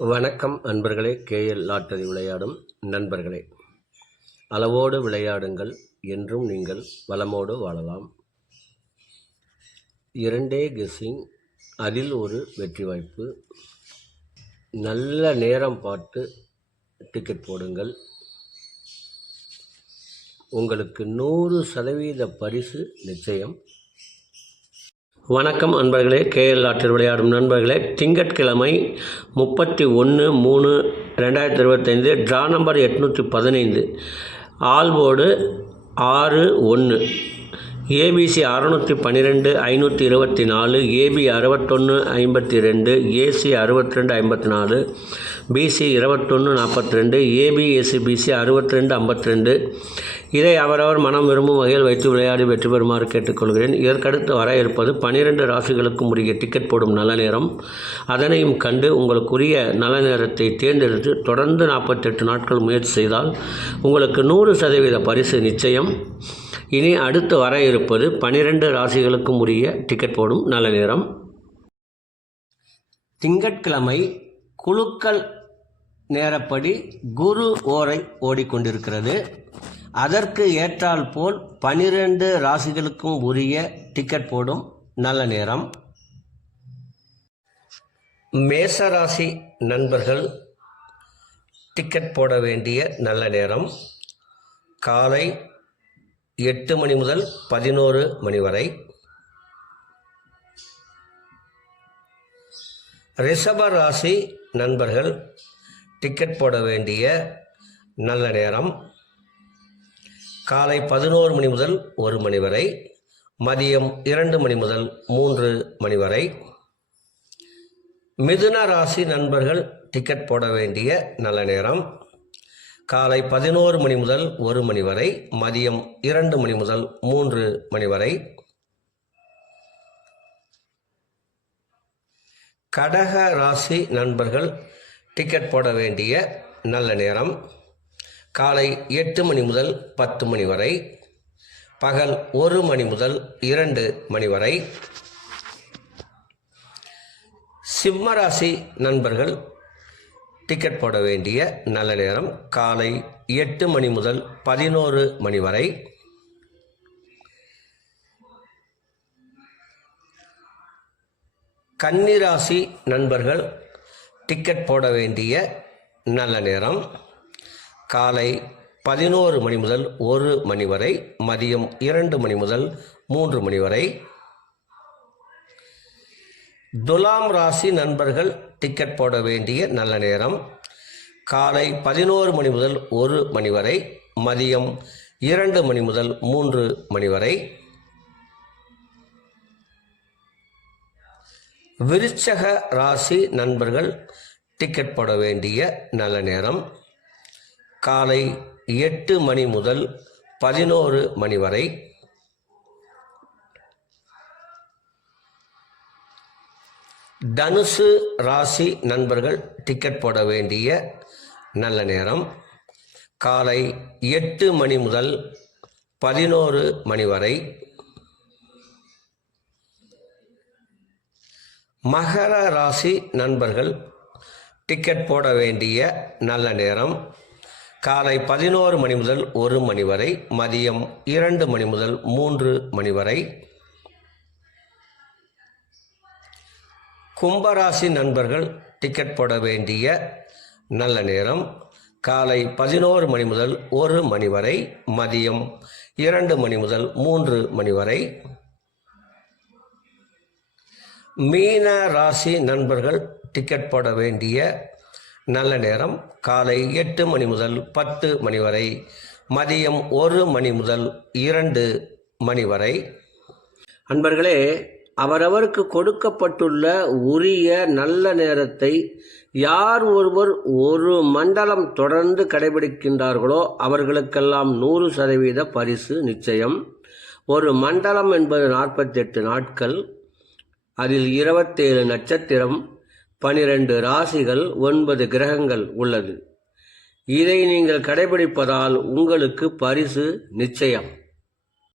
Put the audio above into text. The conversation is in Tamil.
வணக்கம் அன்பர்களே. கேஎல் லாட்டரி விளையாடும் நண்பர்களே, அளவோடு விளையாடுங்கள், என்றும் நீங்கள் வளமோடு வாழலாம். 2 கெஸ்ஸிங், அதில் ஒரு வெற்றி வாய்ப்பு. நல்ல நேரம் பார்த்து டிக்கெட் போடுங்கள். உங்களுக்கு 100% பரிசு நிச்சயம். வணக்கம் அன்பர்களே, கேஎல் லாட்டரி விளையாடும் நண்பர்களே. திங்கட்கிழமை 31/3/2025 draw number 815, all board 6-1, ABC 612, 524, AB 6152, AC 6254, BC 2142, ABSC BC 6252. இதை அவரவர் மனம் விரும்பும் வகையில் வைத்து விளையாடி வெற்றி பெறுமாறு கேட்டுக்கொள்கிறேன். இதற்கடுத்து வர இருப்பது 12 ராசிகளுக்கும் உரிய டிக்கெட் போடும் நல்ல நேரம். அதனையும் கண்டு உங்களுக்குரிய நல்ல நேரத்தை தேர்ந்தெடுத்து தொடர்ந்து 48 நாட்கள் முயற்சி செய்தால் உங்களுக்கு 100% பரிசு நிச்சயம். இனி அடுத்து வர இருப்பது 12 ராசிகளுக்கும் உரிய டிக்கெட் போடும் நல்ல நேரம். திங்கட்கிழமை குலுக்கல் நேரப்படி குரு ஓரை ஓடிக்கொண்டிருக்கிறது. அதற்கு ஏற்றால் போல் 12 ராசிகளுக்கும் உரிய டிக்கெட் போடும் நல்ல நேரம். மேசராசி நண்பர்கள் டிக்கெட் போட வேண்டிய நல்ல நேரம் காலை 8 மணி முதல் 11 மணி வரை. ரிஷப ராசி நண்பர்கள் டிக்கெட் போட வேண்டிய நல்ல நேரம் காலை 11 மணி முதல் 1 மணி வரை, மதியம் 2 மணி முதல் 3 மணி வரை. மிதுன ராசி நண்பர்கள் டிக்கெட் போட வேண்டிய நல்ல நேரம் காலை 11 மணி முதல் 1 மணி வரை, மதியம் 2 மணி முதல் 3 மணி வரை. கடக ராசி நண்பர்கள் டிக்கெட் போட வேண்டிய நல்ல நேரம் காலை 8 மணி முதல் 10 மணி வரை, பகல் 1 மணி முதல் 2 மணி வரை. சிம்ம ராசி நண்பர்கள் டிக்கெட் போட வேண்டிய நல்ல நேரம் காலை 8 மணி முதல் 11 மணி வரை. கன்னிராசி நண்பர்கள் டிக்கெட் போட வேண்டிய நல்ல நேரம் காலை 11 மணி முதல் 1 மணி வரை, மதியம் 2 மணி முதல் 3 மணி வரை. துலாம் ராசி நண்பர்கள் டிக்கெட் போட வேண்டிய நல்ல நேரம் காலை 11 மணி முதல் 1 மணி வரை, மதியம் 2 மணி முதல் 3 மணி வரை. விருச்சக ராசி நண்பர்கள் டிக்கெட் போட வேண்டிய நல்ல நேரம் காலை 8 மணி முதல் 11 மணி வரை. தனுசு ராசி நண்பர்கள் டிக்கெட் போட வேண்டிய நல்ல நேரம் காலை 8 மணி முதல் 11 மணி வரை. மகர ராசி நண்பர்கள் டிக்கெட் போட வேண்டிய நல்ல நேரம் காலை 11 மணி முதல் 1 மணி வரை, மதியம் 2 மணி முதல் 3 மணி வரை. கும்பராசி நண்பர்கள் டிக்கெட் போட வேண்டிய நல்ல நேரம் காலை 11 மணி முதல் 1 மணி வரை, மதியம் 2 மணி முதல் 3 மணி வரை. மீன ராசி நண்பர்கள் டிக்கெட் போட வேண்டிய நல்ல நேரம் காலை 8 மணி முதல் 10 மணி வரை, மதியம் 1 மணி முதல் 2 மணி வரை. அன்பர்களே, அவரவருக்கு கொடுக்கப்பட்டுள்ள உரிய நல்ல நேரத்தை யார் ஒருவர் ஒரு மண்டலம் தொடர்ந்து கடைபிடிக்கின்றார்களோ அவர்களுக்கெல்லாம் 100% பரிசு நிச்சயம். ஒரு மண்டலம் என்பது 48 நாட்கள். அதில் 27 நட்சத்திரம், 12 ராசிகள், 9 கிரகங்கள் உள்ளது. இதை நீங்கள் கடைபிடிப்பதால் உங்களுக்கு பரிசு நிச்சயம்.